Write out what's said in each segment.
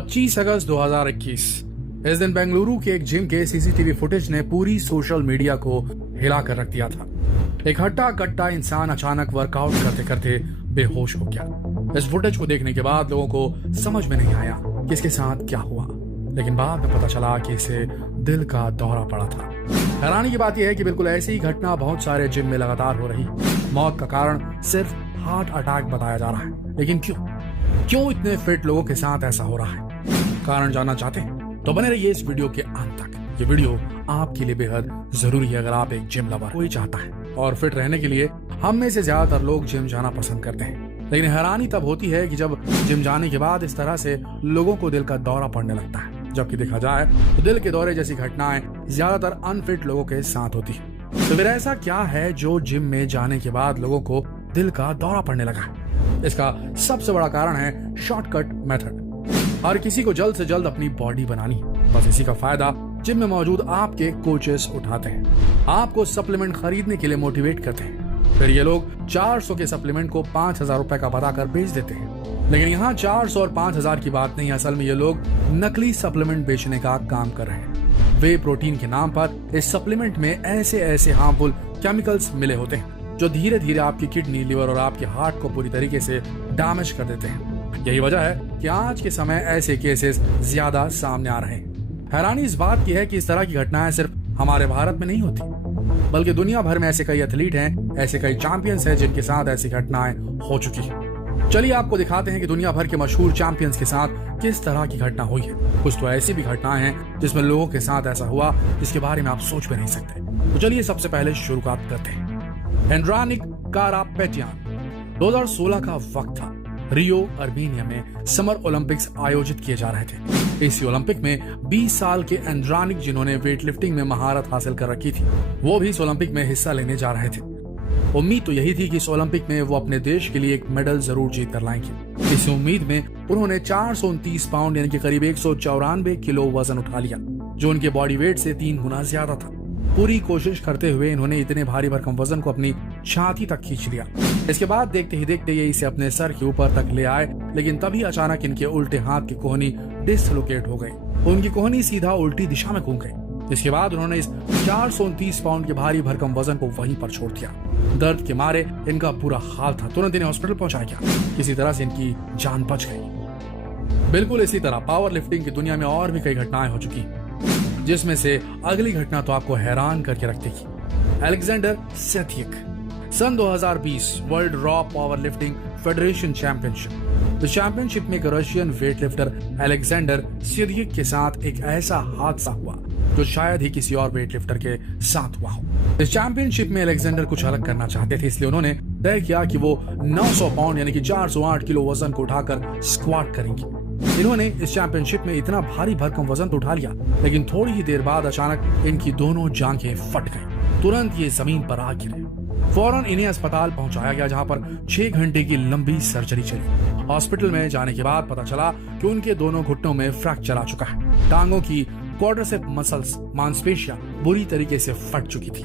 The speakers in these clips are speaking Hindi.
25 अगस्त 2021। इस दिन बेंगलुरु के एक जिम के सीसीटीवी फुटेज ने पूरी सोशल मीडिया को हिला कर रख दिया था। एक हट्टा कट्टा इंसान अचानक वर्कआउट करते करते बेहोश हो गया। इस फुटेज को देखने के बाद लोगों को समझ में नहीं आया कि इसके साथ क्या हुआ, लेकिन बाद में पता चला कि इसे दिल का दौरा पड़ा था। हैरानी की बात यह है कि बिल्कुल ऐसी ही घटना बहुत सारे जिम में लगातार हो रही। मौत का कारण सिर्फ हार्ट अटैक बताया जा रहा है, लेकिन क्यों इतने फिट लोगों के साथ ऐसा हो रहा है? कारण जानना चाहते हैं तो बने रहिए इस वीडियो के अंत तक। ये वीडियो आपके लिए बेहद जरूरी है अगर आप एक जिम लवर कोई चाहता है। और फिट रहने के लिए हम में से ज्यादातर लोग जिम जाना पसंद करते हैं, लेकिन हैरानी तब होती है कि जब जिम जाने के बाद इस तरह से लोगों को दिल का दौरा पड़ने लगता है। जबकि देखा जाए तो दिल के दौरे जैसी घटनाएं ज्यादातर अनफिट लोगों के साथ होती है। तो फिर ऐसा क्या है जो जिम में जाने के बाद लोगों को दिल का दौरा पड़ने लगा? इसका सबसे बड़ा कारण है शॉर्टकट मेथड। हर किसी को जल्द से जल्द अपनी बॉडी बनानी है, बस इसी का फायदा जिम में मौजूद आपके कोचेस उठाते हैं। आपको सप्लीमेंट खरीदने के लिए मोटिवेट करते हैं, फिर ये लोग 400 के सप्लीमेंट को 5,000 रुपए का बताकर बेच देते हैं। लेकिन यहाँ 400 और 5,000 की बात नहीं, असल में ये लोग नकली सप्लीमेंट बेचने का काम कर रहे हैं। वे प्रोटीन के नाम पर इस सप्लीमेंट में ऐसे हार्मफुल केमिकल्स मिले होते हैं जो धीरे धीरे आपकी किडनी, लिवर और आपके हार्ट को पूरी तरीके से डैमेज कर देते हैं। यही वजह है कि आज के समय ऐसे केसेस ज्यादा सामने आ रहे हैं। हैरानी इस बात की है कि इस तरह की घटनाएं सिर्फ हमारे भारत में नहीं होती, बल्कि दुनिया भर में ऐसे कई एथलीट हैं, ऐसे कई चैंपियंस हैं जिनके साथ ऐसी घटनाएं हो चुकी है। चलिए आपको दिखाते हैं कि दुनिया भर के मशहूर चैंपियंस के साथ किस तरह की घटना हुई है। कुछ तो ऐसी भी घटनाएं हैं जिसमें लोगों के साथ ऐसा हुआ जिसके बारे में आप सोच भी नहीं सकते। तो चलिए सबसे पहले शुरुआत करते हैं। एंड्रानिक कारापेटियान। 2016 का वक्त था। रियो अर्मेनिया में समर ओलंपिक्स आयोजित किए जा रहे थे। इस ओलंपिक में 20 साल के एंड्रानिक, जिन्होंने वेट लिफ्टिंग में महारत हासिल कर रखी थी, वो भी इस ओलंपिक में हिस्सा लेने जा रहे थे। उम्मीद तो यही थी कि इस ओलंपिक में वो अपने देश के लिए एक मेडल जरूर जीत कर लाएंगे। इस उम्मीद में उन्होंने 429 पाउंड यानी कि करीब 194 किलो वजन उठा लिया, जो उनके बॉडी वेट से 3 गुना ज्यादा था। पूरी कोशिश करते हुए इन्होंने इतने भारी भरकम वजन को अपनी छाती तक खींच लिया। इसके बाद देखते ही देखते ये इसे अपने सर के ऊपर तक ले आए, लेकिन तभी अचानक इनके उल्टे हाथ की कोहनी डिसलोकेट हो गई। उनकी कोहनी सीधा उल्टी दिशा में कूद गई। इसके बाद उन्होंने इस 429 पाउंड के भारी भरकम वजन को वहीं पर छोड़ दिया। दर्द के मारे इनका बुरा हाल था। तुरंत इन्हें हॉस्पिटल पहुंचाया गया। किसी तरह से इनकी जान बच गई। बिल्कुल इसी तरह पावर लिफ्टिंग की दुनिया में और भी कई घटनाएं हो चुकी, जिसमें से अगली घटना तो आपको हैरान करके रख देगी। अलेक्जेंडर सेथिक। सन 2020 world raw power lifting federation championship. इस चैंपियनशिप में एक रशियन वेट लिफ्टर अलेक्जेंडर सेथिक के साथ एक ऐसा हादसा हुआ जो शायद ही किसी और वेट लिफ्टर के साथ हुआ हो। इस चैंपियनशिप में अलेक्जेंडर कुछ अलग करना चाहते थे, इसलिए उन्होंने तय किया कि वो 900 पाउंड यानी कि 408 किलो वजन को उठाकर स्क्वाट करेंगे। इन्होंने इस चैंपियनशिप में इतना भारी भरकम वजन तो उठा लिया, लेकिन थोड़ी ही देर बाद अचानक इनकी दोनों जांघें फट गईं। तुरंत ये जमीन पर आ गिरे। फौरन इन्हें अस्पताल पहुंचाया गया, जहां पर 6 घंटे की लंबी सर्जरी चली। हॉस्पिटल में जाने के बाद पता चला कि उनके दोनों घुटनों में फ्रैक्चर आ चुका है। टांगों की क्वाड्रिसेप मसल्स, मांसपेशियां बुरी तरीके से फट चुकी थी।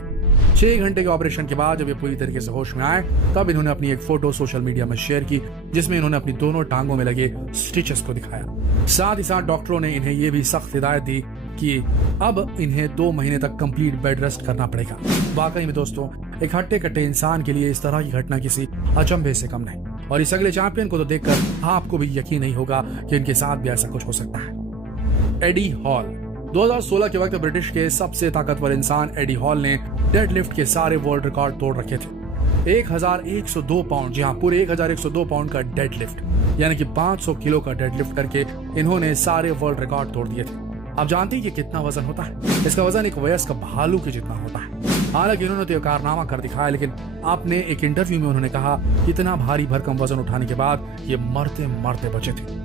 6 घंटे के ऑपरेशन के बाद जब ये पूरी तरीके से होश में आए, तब इन्होंने अपनी एक फोटो सोशल मीडिया में शेयर की, जिसमें इन्होंने अपनी दोनों टांगों में लगे स्टिचेस को दिखाया। साथ ही साथ डॉक्टरों ने इन्हें ये भी सख्त हिदायत दी कि अब इन्हें 2 महीने तक कंप्लीट बेड रेस्ट करना पड़ेगा। वाकई में दोस्तों, एक हट्टे कट्टे इंसान के लिए इस तरह की घटना किसी अचंभे से कम नहीं। और इस अगले चैंपियन को तो देखकर आपको भी यकीन नहीं होगा कि इनके साथ भी ऐसा कुछ हो सकता है। AD hall. 2016 के वक्त ब्रिटिश के सबसे ताकतवर इंसान एडी हॉल ने डेडलिफ्ट के सारे वर्ल्ड रिकॉर्ड तोड़ रखे थे। 1102 पाउंड, जी हाँ, पूरे 1102 पाउंड का डेडलिफ्ट यानी कि 500 किलो का डेडलिफ्ट करके इन्होंने सारे वर्ल्ड रिकॉर्ड तोड़ दिए थे। आप जानते हैं कि कितना वजन होता है? इसका वजन एक वयस्क भालू के जितना होता है। हालांकि इन्होंने तो ये कारनामा कर दिखाया, लेकिन आपने एक इंटरव्यू में उन्होंने कहा इतना भारी भरकम वजन उठाने के बाद ये मरते मरते बचे थे।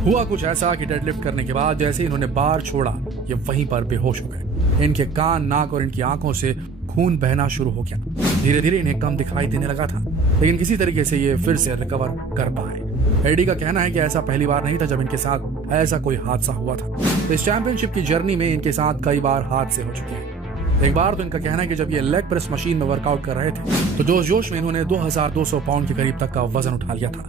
हुआ कुछ ऐसा कि डेडलिफ्ट करने के बाद जैसे इन्होंने बार छोड़ा, ये वहीं पर बेहोश हो गए। इनके कान, नाक और इनकी आंखों से खून बहना शुरू हो गया। धीरे धीरे इन्हें कम दिखाई देने लगा था, लेकिन किसी तरीके से ये फिर से रिकवर कर पाए। एडी का कहना है कि ऐसा पहली बार नहीं था जब इनके साथ ऐसा कोई हादसा हुआ था। इस चैंपियनशिप की जर्नी में इनके साथ कई बार हादसे हो चुके हैं। एक बार तो इनका कहना है कि जब ये लेग प्रेस मशीन में वर्कआउट कर रहे थे तो जोश में इन्होंने 2200 पाउंड के करीब तक का वजन उठा लिया था,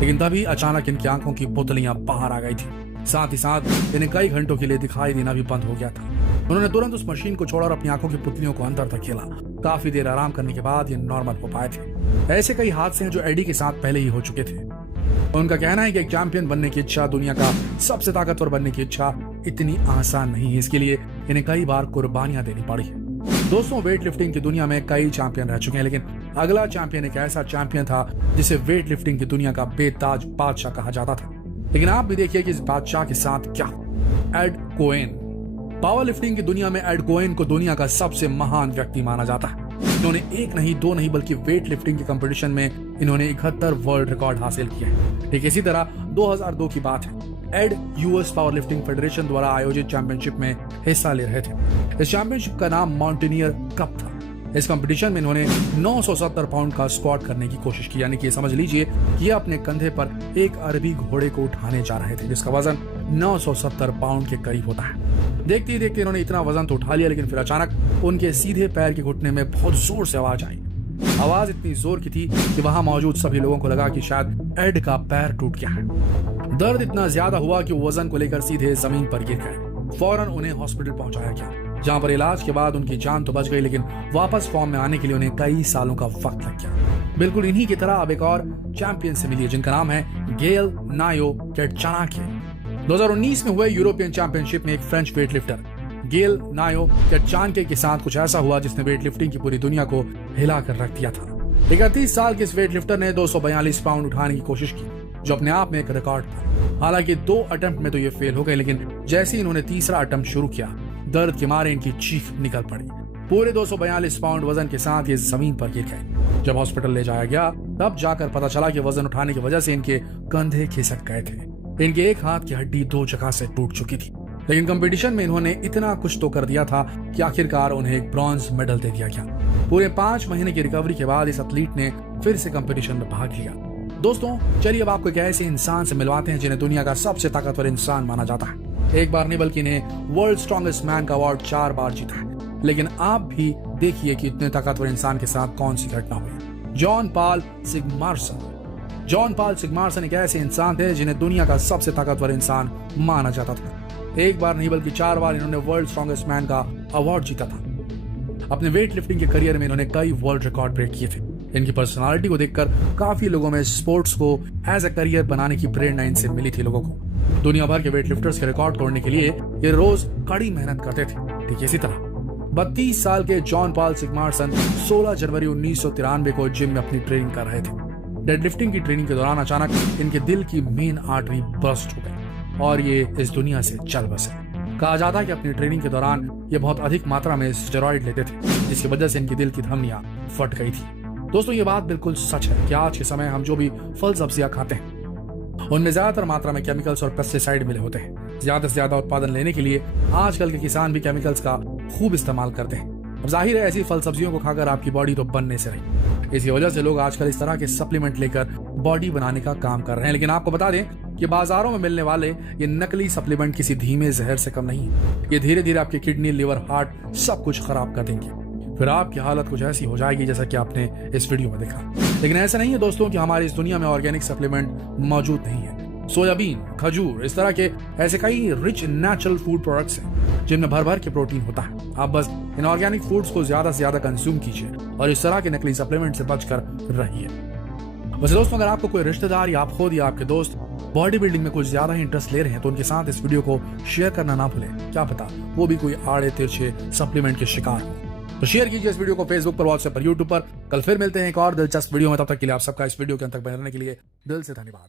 लेकिन तभी अचानक इनकी आंखों की पुतलियां बाहर आ गई थी। साथ ही साथ इन्हें कई घंटों के लिए दिखाई देना भी बंद हो गया था। उन्होंने तुरंत उस मशीन को छोड़ा और अपनी आंखों की पुतलियों को अंदर तक खेला। काफी देर आराम करने के बाद ये नॉर्मल हो पाए थे। ऐसे कई हादसे हैं जो एडी के साथ पहले ही हो चुके थे। उनका कहना है कि एक चैंपियन बनने की इच्छा, दुनिया का सबसे ताकतवर बनने की इच्छा इतनी आसान नहीं है। इसके लिए इन्हें कई बार कुर्बानियां देनी पड़ी है। दोस्तों, वेट लिफ्टिंग की दुनिया में कई चैंपियन रह चुके हैं, लेकिन अगला चैंपियन एक ऐसा चैंपियन था जिसे वेट लिफ्टिंग की दुनिया का बेताज बादशाह कहा जाता था। लेकिन आप भी देखिए कि इस बादशाह के साथ क्या। Add Koen. पावर लिफ्टिंग की दुनिया में एड कोएन को दुनिया का सबसे महान व्यक्ति माना जाता है। इन्होंने एक नहीं, दो नहीं, बल्कि वेट लिफ्टिंग के कंपटीशन में इन्होंने 71 वर्ल्ड रिकॉर्ड हासिल किए हैं। ठीक इसी तरह 2002 की बात है। एड यूएस पावर लिफ्टिंग फेडरेशन द्वारा आयोजित चैंपियनशिप में हिस्सा ले रहे थे। इस चैंपियनशिप का नाम माउंटेनियर कप था। इस कंपटीशन में इन्होंने 970 पाउंड का स्क्वाट करने की कोशिश की, यानी कि समझ लीजिए कि ये अपने कंधे पर एक अरबी घोड़े को उठाने जा रहे थे, जिसका वजन 970 पाउंड के करीब होता है। देखते ही देखते इन्होंने इतना वजन तो उठा लिया, लेकिन फिर अचानक उनके सीधे पैर के घुटने में बहुत जोर से आवाज आई। आवाज इतनी जोर की थी कि वहां मौजूद सभी लोगों को लगा कि शायद एड का पैर टूट गया है। दर्द इतना ज्यादा हुआ कि वजन को लेकर सीधे जमीन पर गिर गए। फौरन उन्हें हॉस्पिटल पहुंचाया गया, जहां पर इलाज के बाद उनकी जान तो बच गई, लेकिन वापस फॉर्म में आने के लिए उन्हें कई सालों का वक्त लग गया। बिल्कुल इन्हीं की तरह अब एक और चैंपियन से मिली, जिनका नाम है गेल नायो कैटचानाके। 2019 में हुए यूरोपियन चैंपियनशिप में एक फ्रेंच वेट लिफ्टर गेल नायो कैटचानाके के साथ कुछ ऐसा हुआ जिसने वेट लिफ्टिंग की पूरी दुनिया को हिला कर रख दिया था। 31 साल के इस वेट लिफ्टर ने 242 पाउंड उठाने की कोशिश की, जो अपने आप में एक रिकॉर्ड था। हालांकि 2 अटेम्प्ट में तो ये फेल हो गए, लेकिन जैसे ही इन्होंने तीसरा अटेम्प्ट शुरू किया, दर्द के मारे इनकी चीख निकल पड़ी। पूरे 242 पाउंड वजन के साथ ये जमीन पर गिर गए। जब हॉस्पिटल ले जाया गया, तब जाकर पता चला कि वजन उठाने की वजह से इनके कंधे खिसक गए थे। इनके एक हाथ की हड्डी 2 जगह से टूट चुकी थी। लेकिन कंपटीशन में इन्होंने इतना कुछ तो कर दिया था कि आखिरकार उन्हें एक ब्रॉन्ज मेडल दे दिया गया। पूरे 5 महीने की रिकवरी के बाद इस एथलीट ने फिर से कंपटीशन में भाग लिया। दोस्तों, चलिए अब आपको एक ऐसे इंसान से मिलवाते हैं जिन्हें दुनिया का सबसे ताकतवर इंसान माना जाता है। एक बार नहीं बल्कि इन्हें वर्ल्ड स्ट्रॉन्गेस्ट मैन का अवार्ड 4 बार जीता है। लेकिन आप भी देखिए कि इतने ताकतवर इंसान के साथ कौन सी घटना हुई। John Paul Sigmarsson. John Paul Sigmarsson एक ऐसे इंसान थे जिन्हें दुनिया का सबसे ताकतवर इंसान माना जाता था। एक बार नहीं बल्कि 4 बार इन्होंने वर्ल्ड स्ट्रॉन्गेस्ट मैन का अवार्ड जीता था। अपने वेट लिफ्टिंग के करियर में इन्होंने कई वर्ल्ड रिकॉर्ड ब्रेक किए थे। इनकी पर्सनालिटी को देखकर काफी लोगों में स्पोर्ट्स को एज अ करियर बनाने की प्रेरणा इनसे मिली थी लोगों को। दुनिया भर के वेट लिफ्टर्स के रिकॉर्ड तोड़ने के लिए ये रोज कड़ी मेहनत करते थे। ठीक इसी तरह 32 साल के जॉन पॉल सिगमार्सन 16 जनवरी 1993 को जिम में अपनी ट्रेनिंग कर रहे थे। डेडलिफ्टिंग की ट्रेनिंग के दौरान अचानक इनके दिल की मेन आर्टरी बर्स्ट हो गई और ये इस दुनिया से चल बसे। कहा जाता है कि अपनी ट्रेनिंग के दौरान ये बहुत अधिक मात्रा में स्टेरॉइड लेते थे, जिसकी वजह से इनकी दिल की धमनियां फट गई थी। दोस्तों, ये बात बिल्कुल सच है कि आज के समय हम जो भी फल सब्जियां खाते हैं उनमें ज्यादातर मात्रा में केमिकल्स और पेस्टिसाइड मिले होते हैं। ज्यादा से ज्यादा उत्पादन लेने के लिए आजकल के किसान भी केमिकल्स का खूब इस्तेमाल करते हैं। अब जाहिर है ऐसी फल सब्जियों को खाकर आपकी बॉडी तो बनने से रही। इसी वजह से लोग आजकल इस तरह के सप्लीमेंट लेकर बॉडी बनाने का काम कर रहे हैं। लेकिन आपको बता दें कि बाजारों में मिलने वाले ये नकली सप्लीमेंट किसी धीमे जहर से कम नहीं है। ये धीरे धीरे आपकी किडनी, लिवर, हार्ट सब कुछ खराब कर देंगे। फिर आपकी हालत कुछ ऐसी हो जाएगी जैसा कि आपने इस वीडियो में देखा। लेकिन ऐसा नहीं है दोस्तों कि हमारी इस दुनिया में ऑर्गेनिक सप्लीमेंट मौजूद नहीं है। सोयाबीन, खजूर, इस तरह के ऐसे कई रिच नेचुरल फूड प्रोडक्ट्स हैं जिनमें भर भर के प्रोटीन होता है। आप बस इन ऑर्गेनिक फूड्स को ज्यादा से ज्यादा कंज्यूम कीजिए और इस तरह के नकली सप्लीमेंट से बचकर रहिए। वैसे दोस्तों, अगर आपको कोई रिश्तेदार या आप खुद या आपके दोस्त बॉडी बिल्डिंग में कुछ ज्यादा ही इंटरेस्ट ले रहे हैं तो उनके साथ इस वीडियो को शेयर करना ना भूलें। क्या पता वो भी कोई आड़े तिरछे सप्लीमेंट के शिकार हो। तो शेयर कीजिए इस वीडियो को फेसबुक पर, व्हाट्सएप पर, यूट्यूब पर। कल फिर मिलते हैं एक और दिलचस्प वीडियो में। तब तक के लिए आप सबका इस वीडियो के अंत तक बने रहने के लिए दिल से धन्यवाद।